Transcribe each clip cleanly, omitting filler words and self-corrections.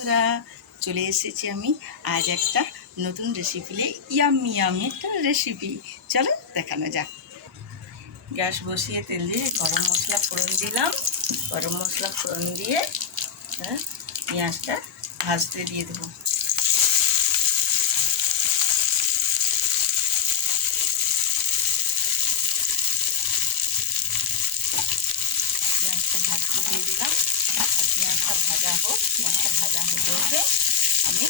বন্ধুরা, চলে এসেছি আমি আজ একটা নতুন রেসিপি নিয়ে। ইয়াম্মি ইয়াম্মি একটা রেসিপি, চলো দেখানো যাক। গ্যাস বসিয়ে তেল দিয়ে গরম মশলা ফোড়ন দিলাম। গরম মশলা ফোড়ন দিয়ে পেঁয়াজটা ভাজতে দিয়ে দেবো। পেঁয়াজটা ভাজতে দিয়ে দিলাম। আর পেঁয়াজটা ভাজা হোক, পেঁয়াজটা ভাজা হতে হতে আমি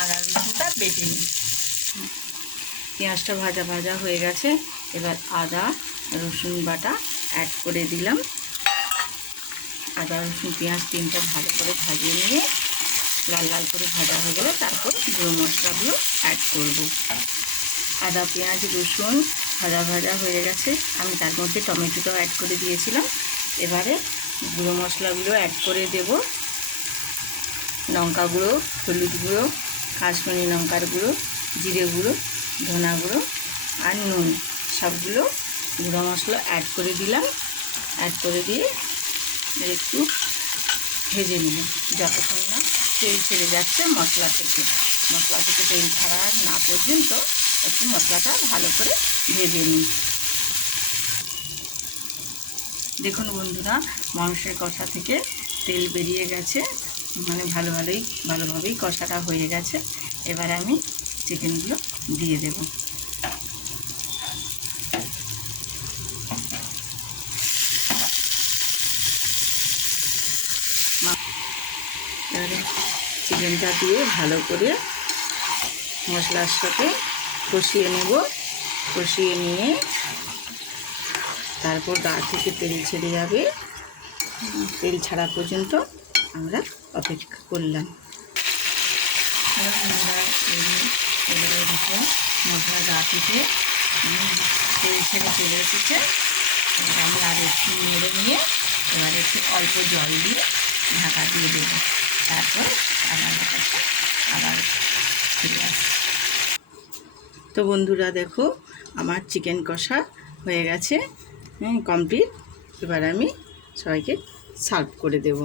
আদা রসুনটা বেটে নিই। পেঁয়াজটা ভাজা ভাজা হয়ে গেছে, এবার আদা রসুন বাটা অ্যাড করে দিলাম। আদা রসুন পেঁয়াজ তিনটা ভালো করে ভাজিয়ে নিয়ে লাল লাল করে ভাজা হয়ে গেলে তারপর গুঁড়ো মশলাগুলো অ্যাড করব। আদা পেঁয়াজ রসুন ভাজা ভাজা হয়ে গেছে, আমি তার মধ্যে টমেটোটাও অ্যাড করে দিয়েছিলাম। এবারে গুঁড়ো মশলাগুলো অ্যাড করে দেব। লঙ্কা গুঁড়ো, হলুদ গুঁড়ো, কাশ্মীরি লঙ্কার গুঁড়ো, জিরে গুঁড়ো, ধনা গুঁড়ো আর নুন সবগুলো গুঁড়ো মশলা অ্যাড করে দিলাম। অ্যাড করে দিয়ে একটু ভেজে নিলাম যতক্ষণ না তেল ছেড়ে যাচ্ছে মশলা থেকে তেল ছাড়া না পর্যন্ত একটু মশলাটা ভালো করে ভেজে নিই। দেখুন বন্ধুরা, মাংসের কষা থেকে তেল বেরিয়ে গেছে, মানে ভালোভাবেই কষাটা হয়ে গেছে। এবার আমি চিকেনগুলো দিয়ে দেব। এবারে চিকেনটা দিয়ে ভালো করে মশলার সাথে কষিয়ে নেব। কষিয়ে নিয়ে তারপর গা থেকে তেল ছেড়ে যাবে, তেল ছাড়া পর্যন্ত আমরা অপেক্ষা করলাম। এবারে দেখো মশলা গা থেকে তেল ছেড়ে চলে এসেছে। এবার আমি আর একটু নেড়ে নিয়ে এবার একটু অল্প জল দিয়ে ঢাকা দিয়ে দেব। তারপর আবার ফিরে আসি। তো বন্ধুরা দেখো, আমার চিকেন কষা হয়ে গেছে কমপ্লিট। এবার আমি সবাইকে সার্ভ করে দেব।